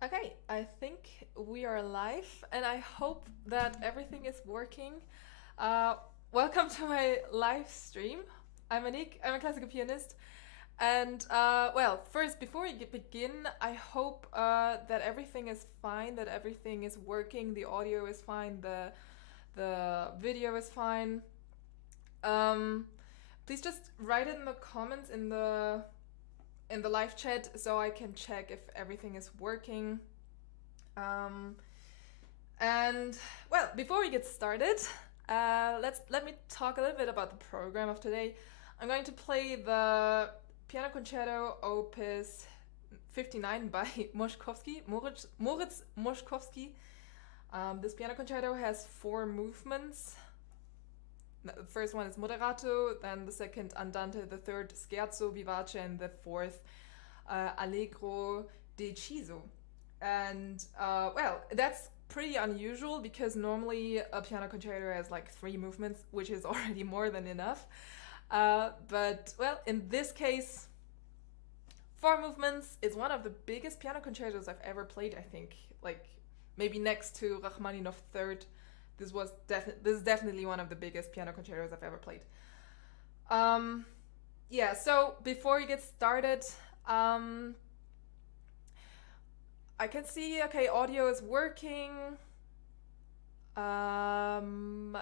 Okay, I think we are live, and I hope that everything is working. Uh, Welcome to my live stream. I'm Anik, I'm a classical pianist. And well, first, before we begin, I hope that everything is fine, that everything is working, the audio is fine, the video is fine. Um, Please just write it in the comments in the live chat so I can check if everything is working. Um, and well, before we get started, let me talk a little bit about the program of today. I'm going to play the Piano Concerto Opus 59 by Moritz Moszkowski. This piano concerto has 4 movements. The first one is Moderato, then the second Andante, the third Scherzo Vivace, and the fourth Allegro deciso. And well, that's pretty unusual because normally a piano concerto has like 3 movements, which is already more than enough. But well, in this case, 4 movements is one of the biggest piano concertos I've ever played, I think. Like maybe next to Rachmaninoff Third. This is definitely one of the biggest piano concertos I've ever played. Yeah, so before we get started, I can see, okay, audio is working.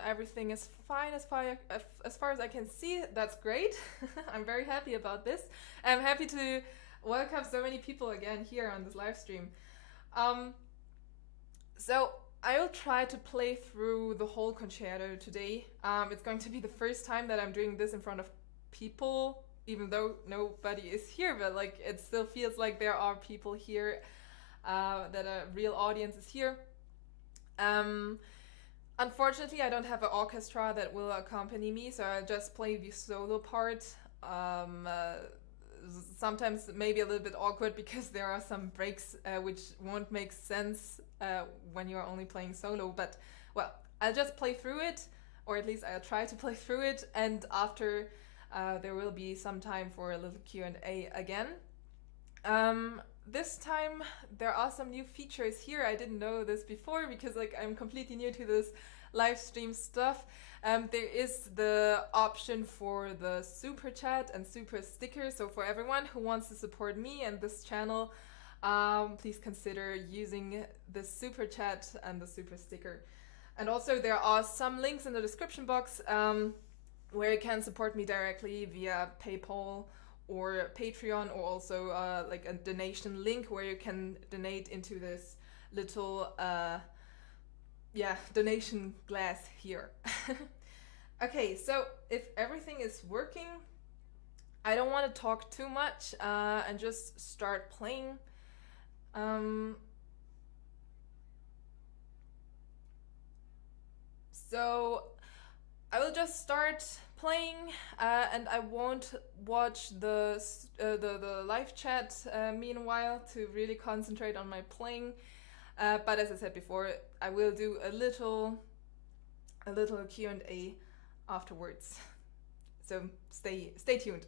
Everything is fine as far as I can see. That's great. I'm very happy about this. I'm happy to welcome so many people again here on this live stream. So I will try to play through the whole concerto today. It's going to be the first time that I'm doing this in front of people, even though nobody is here, but like it still feels like there are people here, that a real audience is here. Unfortunately, I don't have an orchestra that will accompany me, so I'll just play the solo part. Sometimes maybe a little bit awkward because there are some breaks which won't make sense when you're only playing solo. But well, I'll just play through it, or at least I'll try to play through it, and after there will be some time for a little Q&A again. This time there are some new features here. I didn't know this before because like I'm completely new to this live stream stuff. There is the option for the super chat and super sticker. So for everyone who wants to support me and this channel, please consider using the super chat and the super sticker. And also there are some links in the description box where you can support me directly via PayPal or Patreon, or also like a donation link where you can donate into this little donation glass here. Okay, so if everything is working, I don't want to talk too much and just start playing. So I will just start playing, and I won't watch the live chat meanwhile to really concentrate on my playing. But as I said before, I will do a little Q&A afterwards. So stay tuned.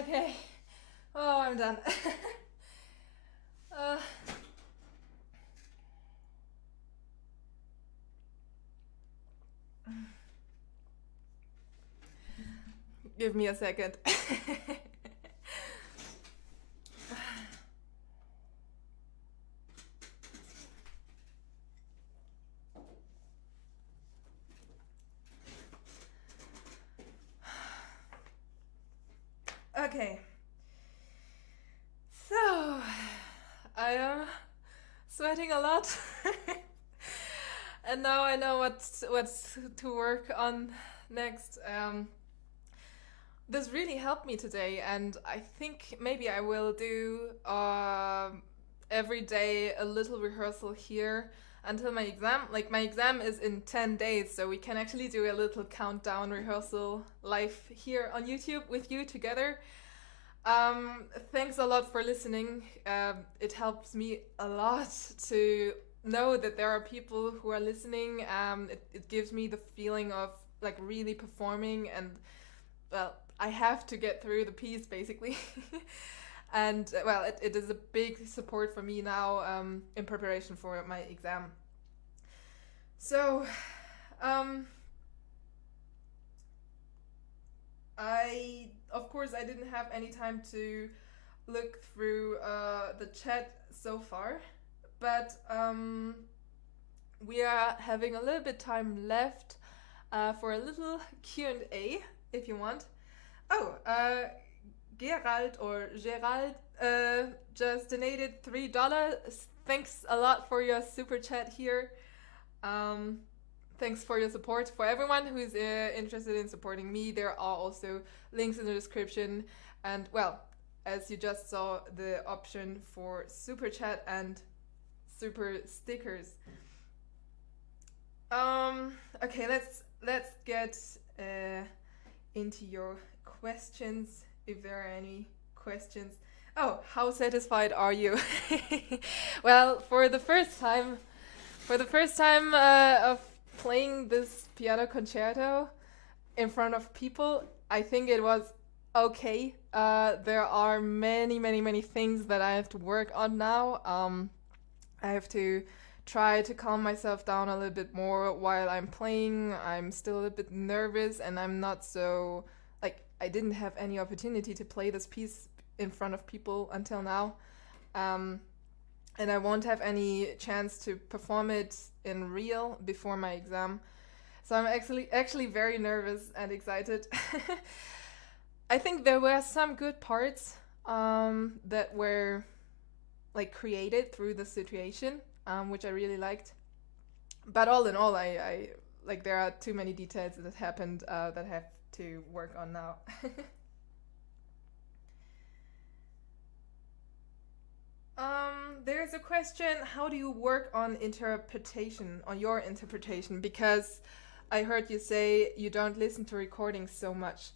Okay. Oh, I'm done. uh, Give me a second. Okay. So, I am sweating a lot. And now I know what's to work on next. This really helped me today, and I think maybe I will do every day a little rehearsal here until my exam. Like, my exam is in 10 days, so we can actually do a little countdown rehearsal live here on YouTube with you together. Thanks a lot for listening. It helps me a lot to know that there are people who are listening. It gives me the feeling of like really performing, and well, I have to get through the piece basically. And well, it is a big support for me now in preparation for my exam. So, of course, I didn't have any time to look through the chat so far, but we are having a little bit time left for a little Q&A if you want. Oh, Gerald just donated $3. Thanks a lot for your super chat here. Thanks for your support. For everyone who's interested in supporting me, there are also links in the description. And well, as you just saw, the option for super chat and super stickers. Okay, let's get into your questions, if there are any questions. Oh, how satisfied are you? Well, for the first time of playing this piano concerto in front of people, I think it was okay. There are many things that I have to work on now. I have to try to calm myself down a little bit more while I'm playing. I'm still a little bit nervous, and I'm not so, like, I didn't have any opportunity to play this piece in front of people until now. And I won't have any chance to perform it in real before my exam. So I'm actually very nervous and excited. I think there were some good parts that were like created through the situation, which I really liked. But all in all, I like there are too many details that happened that I have to work on now. There's a question: how do you work on interpretation, on your interpretation? Because I heard you say you don't listen to recordings so much.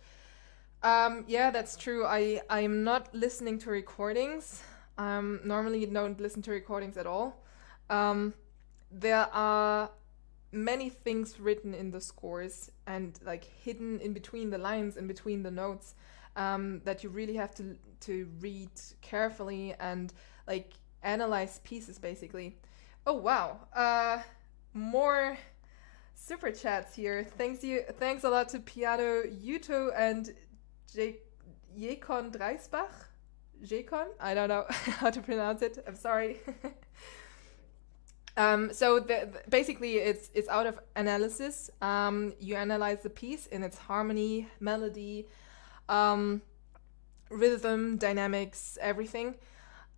Yeah, that's true. I'm not listening to recordings. Normally don't listen to recordings at all. There are many things written in the scores and like hidden in between the lines, in between the notes, that you really have to read carefully and like analyze pieces basically. Oh wow. More super chats here. Thanks a lot to Piano Yuto and Jekon Dreisbach. Jekon? I don't know how to pronounce it. I'm sorry. So basically it's out of analysis. You analyze the piece in its harmony, melody, rhythm, dynamics, everything.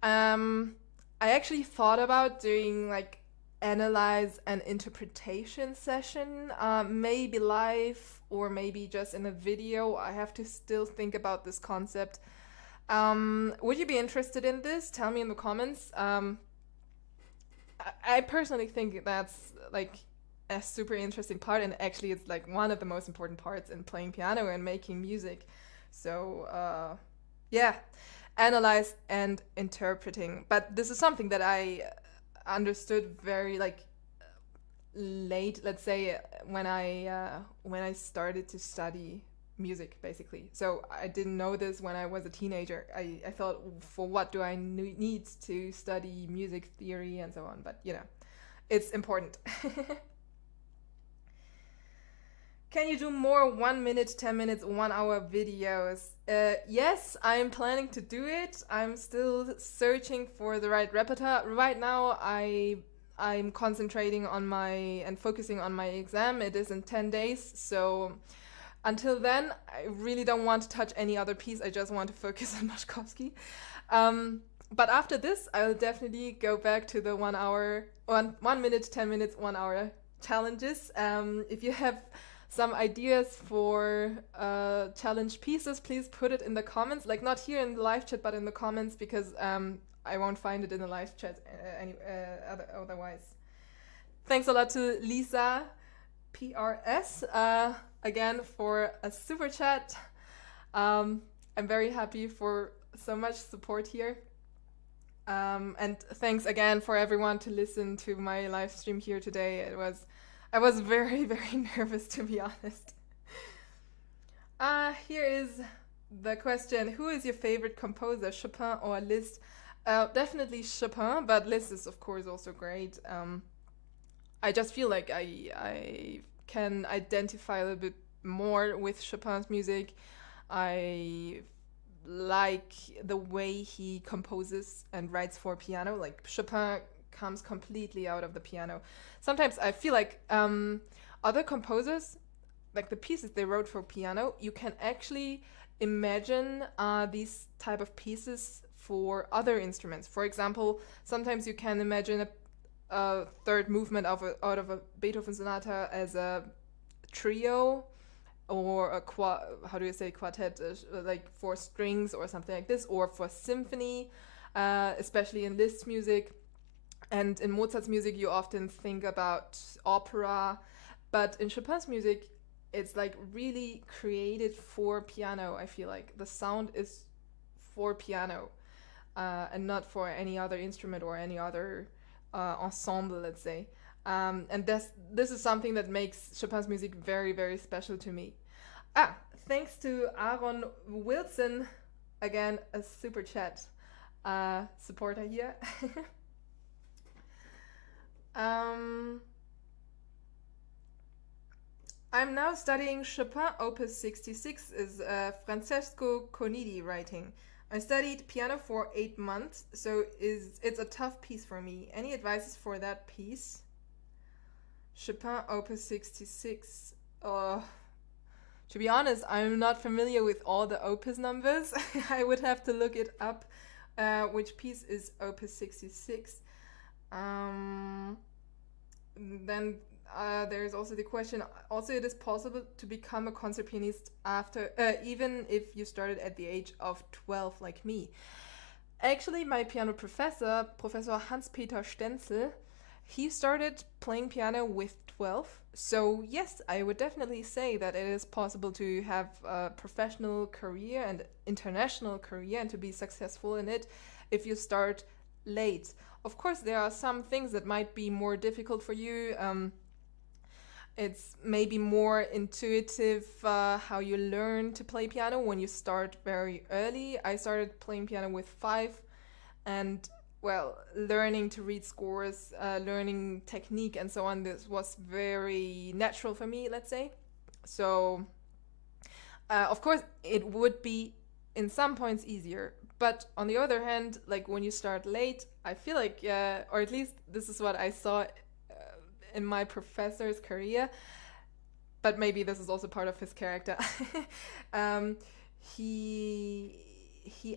I actually thought about doing like analyze an interpretation session, maybe live or maybe just in a video. I have to still think about this concept. Would you be interested in this? Tell me in the comments. I personally think that's like a super interesting part, and actually it's like one of the most important parts in playing piano and making music. So yeah, analyze and interpreting. But this is something that I understood very like late, let's say, when I started to study music basically. So I didn't know this when I was a teenager. I thought, for what do I need to study music theory and so on, but you know, it's important. Can you do more 1 minute, 10 minutes, 1 hour videos? Yes, I'm planning to do it. I'm still searching for the right repertoire. Right now I'm concentrating on and focusing on my exam. It is in 10 days, so until then, I really don't want to touch any other piece. I just want to focus on Moszkowski. But after this, I'll definitely go back to the 1 minute, 10 minutes, 1 hour challenges. If you have some ideas for challenge pieces, please put it in the comments. Like not here in the live chat, but in the comments, because I won't find it in the live chat otherwise. Thanks a lot to Lisa PRS again for a super chat. I'm very happy for so much support here. And thanks again for everyone to listen to my live stream here today. I was very, very nervous, to be honest. Here is the question: who is your favorite composer, Chopin or Liszt? Definitely Chopin, but Liszt is of course also great. I just feel like I can identify a little bit more with Chopin's music. I like the way he composes and writes for piano. Like Chopin comes completely out of the piano. Sometimes I feel like other composers, like the pieces they wrote for piano, you can actually imagine these type of pieces for other instruments. For example, sometimes you can imagine a third movement out of a Beethoven sonata as a trio, or a quartet, like for strings or something like this, or for symphony, especially in Liszt's music. And in Mozart's music, you often think about opera, but in Chopin's music, it's like really created for piano. I feel like the sound is for piano, and not for any other instrument or any other ensemble, let's say. And this is something that makes Chopin's music very, very special to me. Thanks to Aaron Wilson, again, a super chat supporter here. I'm now studying Chopin Opus 66, is Francesco Conidi writing. I studied piano for 8 months, so it's a tough piece for me. Any advices for that piece? Chopin Opus 66. To be honest, I'm not familiar with all the opus numbers. I would have to look it up. Which piece is Opus 66? Then there's also the question. Also, it is possible to become a concert pianist after, even if you started at the age of 12, like me. Actually, my piano professor, Professor Hans-Peter Stenzel, he started playing piano with 12. So, yes, I would definitely say that it is possible to have a professional career and international career and to be successful in it if you start late. Of course, there are some things that might be more difficult for you. It's maybe more intuitive how you learn to play piano when you start very early. I started playing piano with 5, and well, learning to read scores, learning technique, and so on. This was very natural for me, let's say. So, of course, it would be in some points easier. But on the other hand, like when you start late, I feel like, or at least this is what I saw in my professor's career, but maybe this is also part of his character. um, he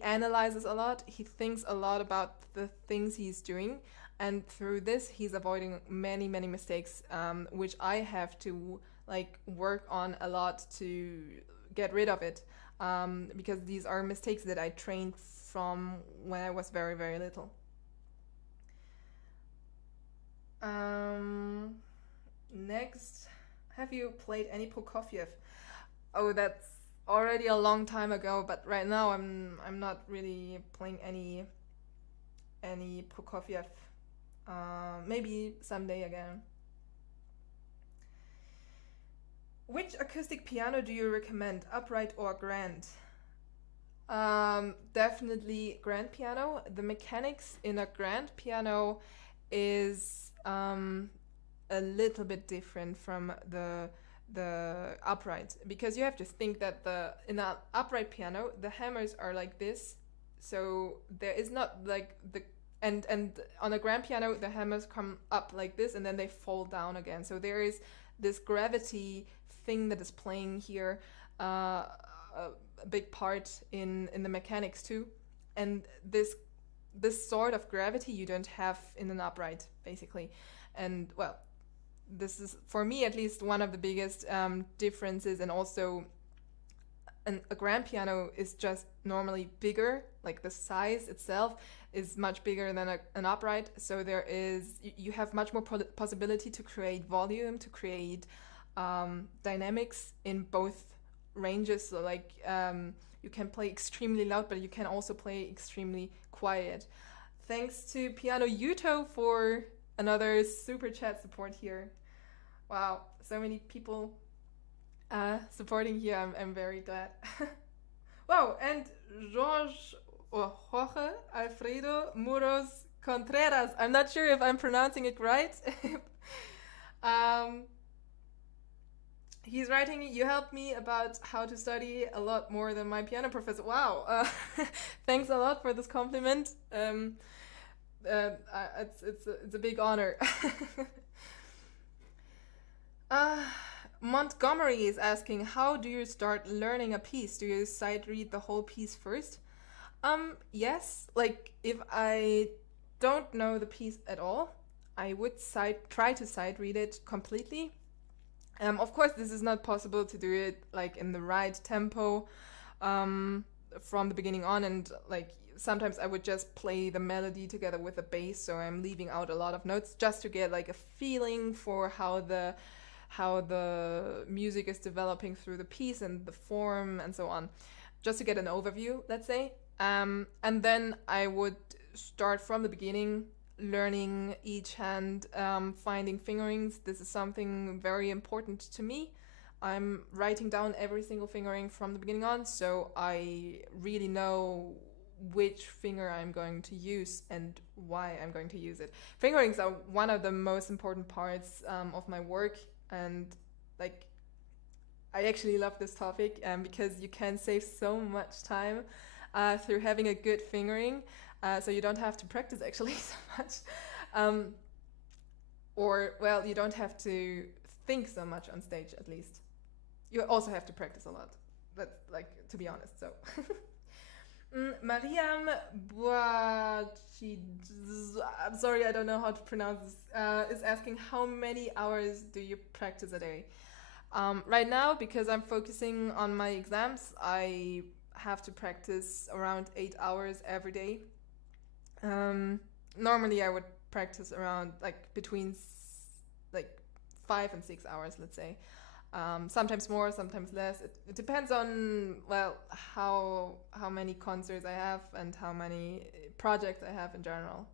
analyzes a lot. He thinks a lot about the things he's doing, and through this, he's avoiding many mistakes, which I have to like work on a lot to get rid of it, because these are mistakes that I trained from when I was very little. Next, have you played any Prokofiev? Oh, that's already a long time ago, but right now I'm not really playing any Prokofiev. Maybe someday again. Which acoustic piano do you recommend, upright or grand? Definitely grand piano. The mechanics in a grand piano is a little bit different from the upright, because you have to think that in an upright piano the hammers are like this, so there is not like the and on a grand piano the hammers come up like this and then they fall down again, so there is this gravity thing that is playing here a big part in the mechanics too, and this sort of gravity you don't have in an upright basically. And well, this is for me at least one of the biggest differences, and also a grand piano is just normally bigger, like the size itself is much bigger than an upright, so you have much more possibility to create volume, to create dynamics in both ranges. So like you can play extremely loud, but you can also play extremely quiet. Thanks to Piano Yuto for another super chat support here. Wow, so many people supporting here. I'm very glad. Wow, and Jorge Alfredo Muros Contreras. I'm not sure if I'm pronouncing it right. He's writing, you helped me about how to study a lot more than my piano professor. Wow, thanks a lot for this compliment. It's a big honor. Montgomery is asking, how do you start learning a piece? Do you sight read the whole piece first? Yes. Like if I don't know the piece at all, I would try to sight read it completely. Of course, this is not possible to do it like in the right tempo from the beginning on, and like sometimes I would just play the melody together with the bass, so I'm leaving out a lot of notes just to get like a feeling for how the music is developing through the piece and the form and so on, just to get an overview, let's say. And then I would start from the beginning, learning each hand, finding fingerings. This is something very important to me. I'm writing down every single fingering from the beginning on, so I really know which finger I'm going to use and why I'm going to use it. Fingerings are one of the most important parts of my work, and like I actually love this topic because you can save so much time through having a good fingering. So you don't have to practice actually so much. Or, well, you don't have to think so much on stage, at least. You also have to practice a lot. That's like, to be honest, so. Mariam Boachi, I'm sorry, I don't know how to pronounce this, is asking how many hours do you practice a day? Right now, because I'm focusing on my exams, I have to practice around 8 hours every day. Normally, I would practice around like between like 5 and 6 hours, let's say. Sometimes more, sometimes less. It depends on, well, how many concerts I have and how many projects I have in general.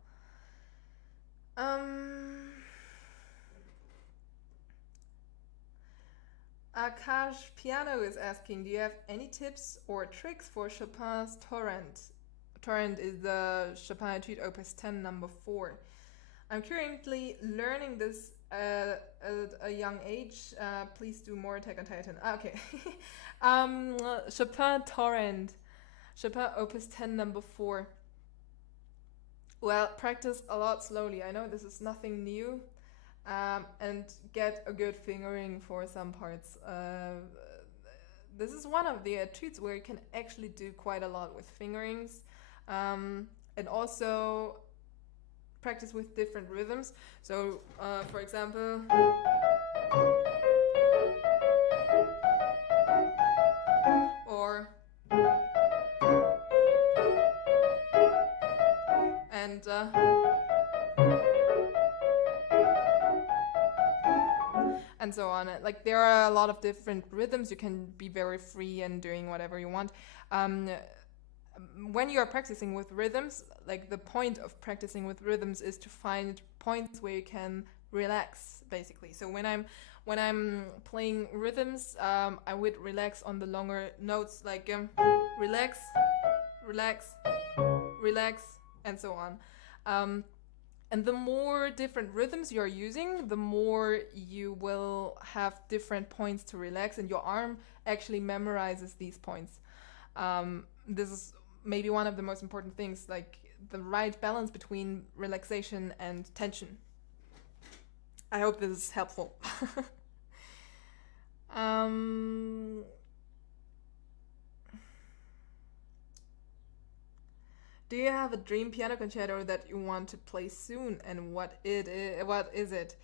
Akash Piano is asking, do you have any tips or tricks for Chopin's Torrent? Torrent is the Chopin Etude Opus 10 number 4. I'm currently learning this at a young age. Please do more Attack on Titan. Okay. Chopin Torrent. Chopin Opus 10 number 4. Well, practice a lot slowly. I know this is nothing new. And get a good fingering for some parts. This is one of the etudes where you can actually do quite a lot with fingerings. And also practice with different rhythms. So, for example, or and so on. Like, there are a lot of different rhythms. You can be very free and doing whatever you want. When you are practicing with rhythms, like the point of practicing with rhythms is to find points where you can relax, basically. So when I'm playing rhythms, I would relax on the longer notes, like relax, relax, relax, and so on. And the more different rhythms you're using, the more you will have different points to relax, and your arm actually memorizes these points. This is maybe one of the most important things, like the right balance between relaxation and tension. I hope this is helpful. Do you have a dream piano concerto that you want to play soon, and what is it?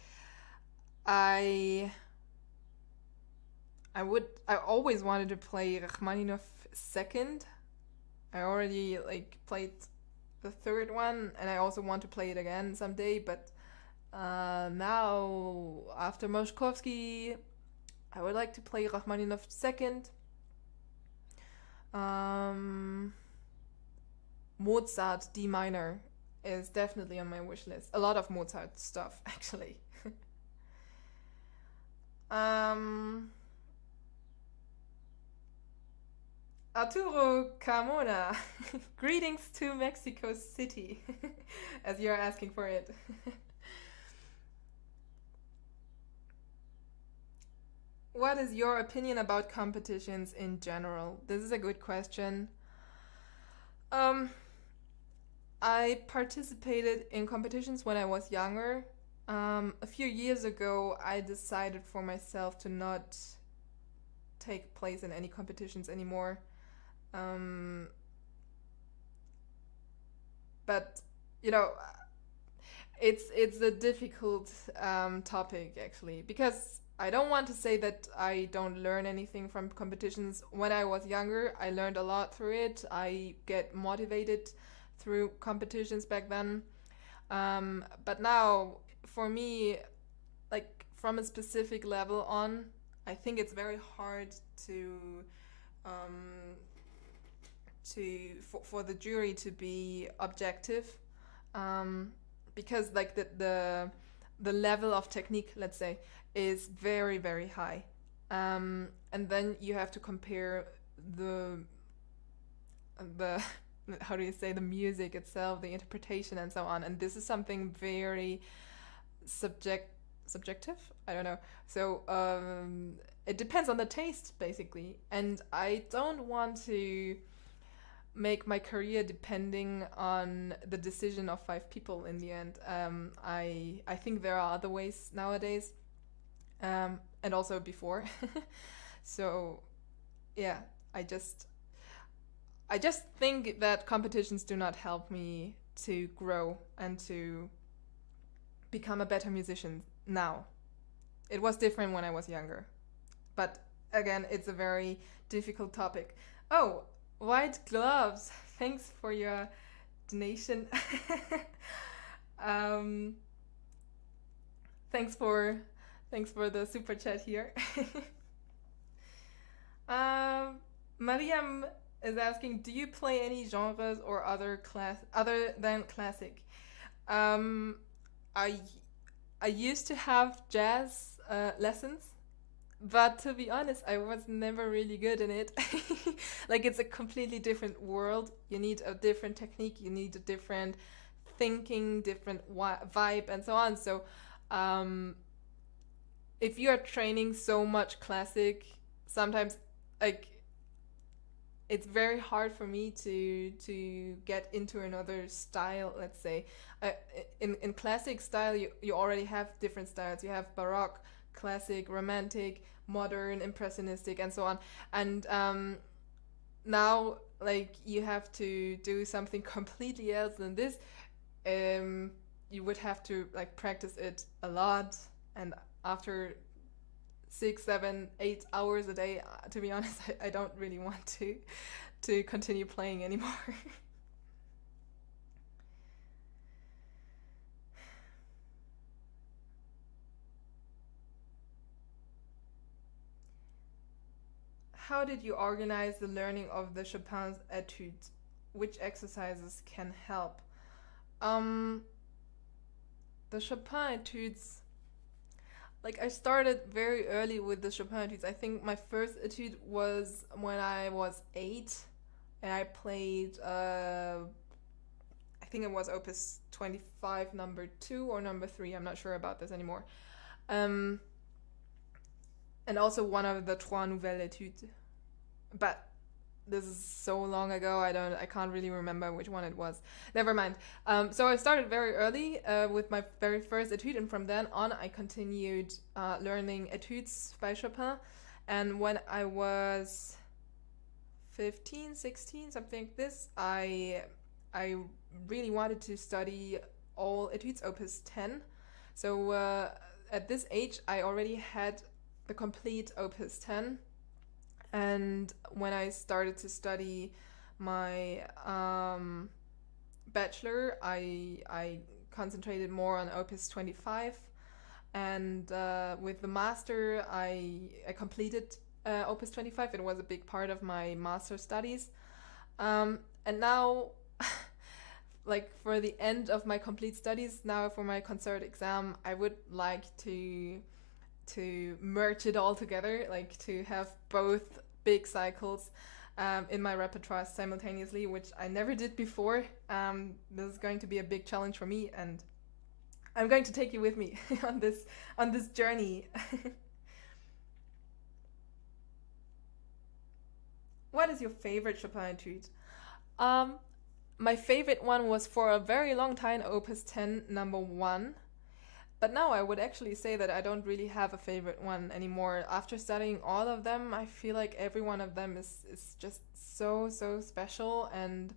I always wanted to play Rachmaninoff second. I already played the third one, and I also want to play it again someday, but now after Moszkowski, I would like to play Rachmaninoff second. Mozart D minor is definitely on my wish list. A lot of Mozart stuff, actually. Arturo Carmona, greetings to Mexico City, as you're asking for it. What is your opinion about competitions in general? This is a good question. I participated in competitions when I was younger. A few years ago, I decided for myself to not take place in any competitions anymore. But it's a difficult topic, actually, because I don't want to say that I don't learn anything from competitions. When I was younger, I learned a lot through it. I get motivated through competitions back then. But now, for me, from a specific level on, I think it's very hard for the jury to be objective, because the level of technique, let's say, is very, very high, and then you have to compare the how do you say, the music itself, the interpretation, and so on. And this is something very subjective. I don't know. So it depends on the taste, basically. And I don't want to make my career depending on the decision of 5 people in the end. I think there are other ways nowadays, and also before. So yeah, I just I just think that competitions do not help me to grow and to become a better musician now. It was different when I was younger. But again, it's a very difficult topic. Oh, white gloves. Thanks for your donation. um, thanks for the super chat here. um, Mariam is asking, do you play any genres or other than classic? Um, I I used to have jazz lessons, but to be honest, I was never really good in it. Like, it's a completely different world. You need a different technique. You need a different thinking, different vibe, and so on. So, um, if you are training so much classic, sometimes like it's very hard for me to get into another style. Let's say, in classic style, you already have different styles. You have baroque, classic, romantic, modern, impressionistic, and so on. And now, like, you have to do something completely else than this. You would have to like practice it a lot, and after 6, 7, 8 hours a day, to be honest, I don't really want to continue playing anymore. How did you organize the learning of the Chopin's etudes? Which exercises can help? Um, the Chopin etudes, like, I started very early with the Chopin etudes. I think my first etude was when I was 8, and I played, I think it was Opus 25, number 2 or number 3. I'm not sure about this anymore. Um, and also one of the Trois Nouvelles Etudes. But this is so long ago, I can't really remember which one it was. Never mind. So I started very early with my very first etude, and from then on I continued learning etudes by Chopin. And when I was 15, 16, something like this, I really wanted to study all etudes, Opus 10. So at this age, I already had the complete Opus 10. And when I started to study my bachelor, I concentrated more on Opus 25. And with the master, I completed Opus 25. It was a big part of my master studies. And now, like, for the end of my complete studies, now for my concert exam, I would like to merge it all together, like to have both big cycles in my repertoire simultaneously, which I never did before. This is going to be a big challenge for me, and I'm going to take you with me on this journey. What is your favorite Chopin etude? Um, my favorite one was for a very long time Opus 10 number 1. But now I would actually say that I don't really have a favorite one anymore. After studying all of them, I feel like every one of them is just so special, and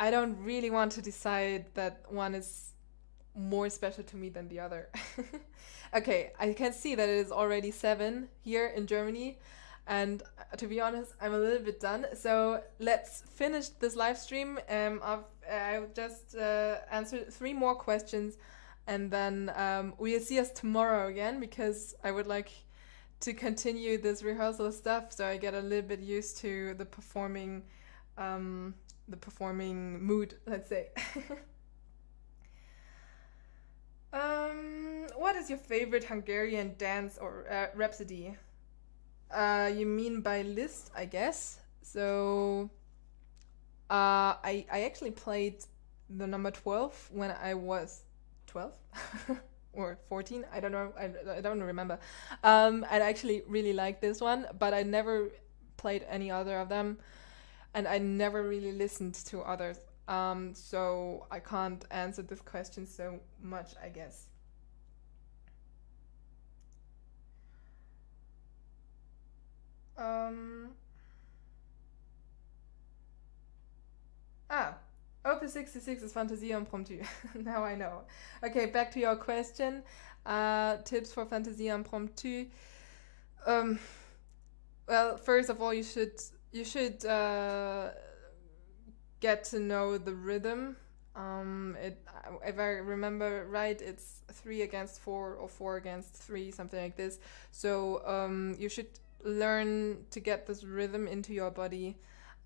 I don't really want to decide that one is more special to me than the other. Okay, I can see that it is already 7 here in Germany, and to be honest, I'm a little bit done. So let's finish this live stream. I'll just answer 3 more questions, and then we'll see us tomorrow again, because I would like to continue this rehearsal stuff, so I get a little bit used to the performing mood, let's say. What is your favorite Hungarian dance or rhapsody? You mean by list, I guess. So I actually played the number 12 when I was 12 or 14. I don't know. I don't remember. I actually really like this one, but I never played any other of them. and I never really listened to others. So I can't answer this question so much, I guess. Um, Opus 66 is Fantasie impromptu. Now I know. Okay, back to your question. Tips for Fantasie impromptu. Um, well, first of all, you should get to know the rhythm. If I remember right, it's 3 against 4 or 4 against 3, something like this. So you should learn to get this rhythm into your body,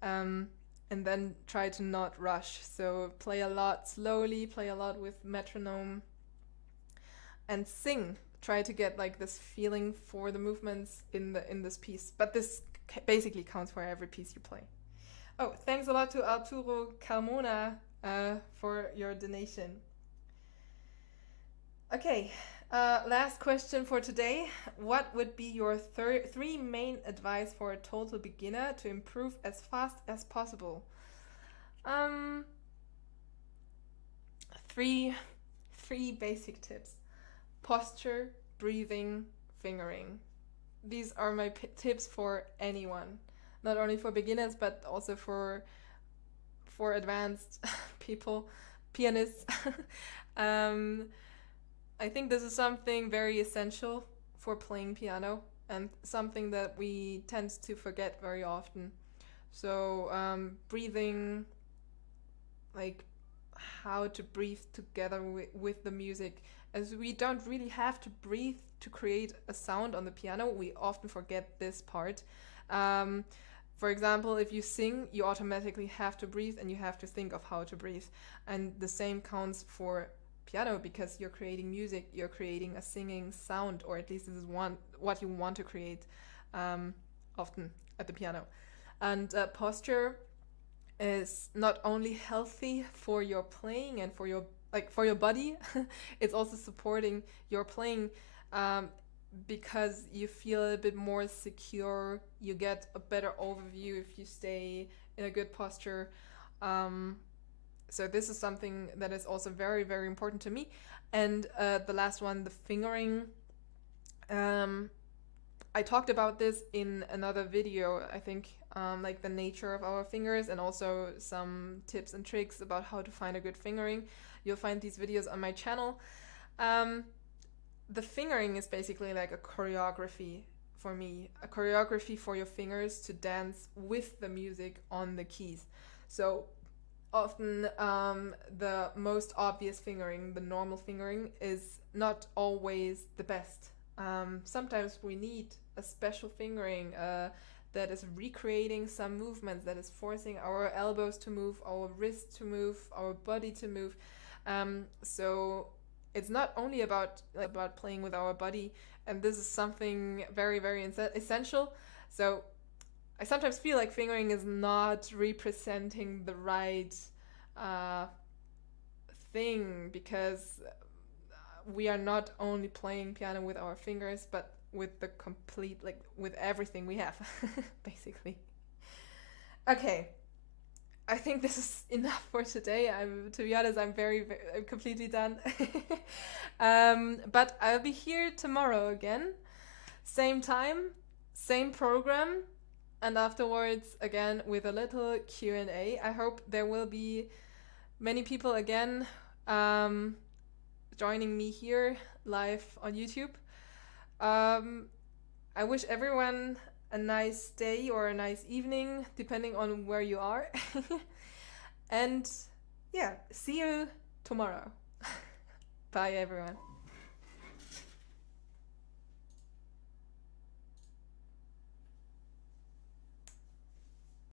and then try to not rush. So play a lot slowly, play a lot with metronome, and sing. Try to get like this feeling for the movements in this piece. But this basically counts for every piece you play. Oh, thanks a lot to Arturo Carmona for your donation. Okay, last question for today. What would be your three main advice for a total beginner to improve as fast as possible? Three basic tips: posture, breathing, fingering. These are my tips for anyone, not only for beginners but also for advanced people, pianists. I think this is something very essential for playing piano and something that we tend to forget very often. So breathing, like how to breathe together with the music, as we don't really have to breathe to create a sound on the piano. We often forget this part. For example, if you sing, you automatically have to breathe and you have to think of how to breathe. And the same counts for piano, because you're creating music, you're creating a singing sound, or at least this is what you want to create often at the piano. And posture is not only healthy for your playing and for your body, it's also supporting your playing, because you feel a bit more secure. You get a better overview if you stay in a good posture. So this is something that is also very, very important to me. And the last one, the fingering. I talked about this in another video, I think, like the nature of our fingers and also some tips and tricks about how to find a good fingering. You'll find these videos on my channel. The fingering is basically like a choreography for me, a choreography for your fingers to dance with the music on the keys. So often the most obvious fingering, the normal fingering, is not always the best. Sometimes we need a special fingering that is recreating some movements, that is forcing our elbows to move, our wrists to move, our body to move. So it's not only about playing with our body, and this is something very, very essential. So I sometimes feel like fingering is not representing the right thing, because we are not only playing piano with our fingers, but with the complete, like with everything we have, basically. Okay, I think this is enough for today. To be honest, I'm I'm completely done. But I'll be here tomorrow again, same time, same program, and afterwards again with a little Q&A. I hope there will be many people again joining me here live on YouTube. I wish everyone a nice day or a nice evening, depending on where you are. And yeah, see you tomorrow. Bye, everyone.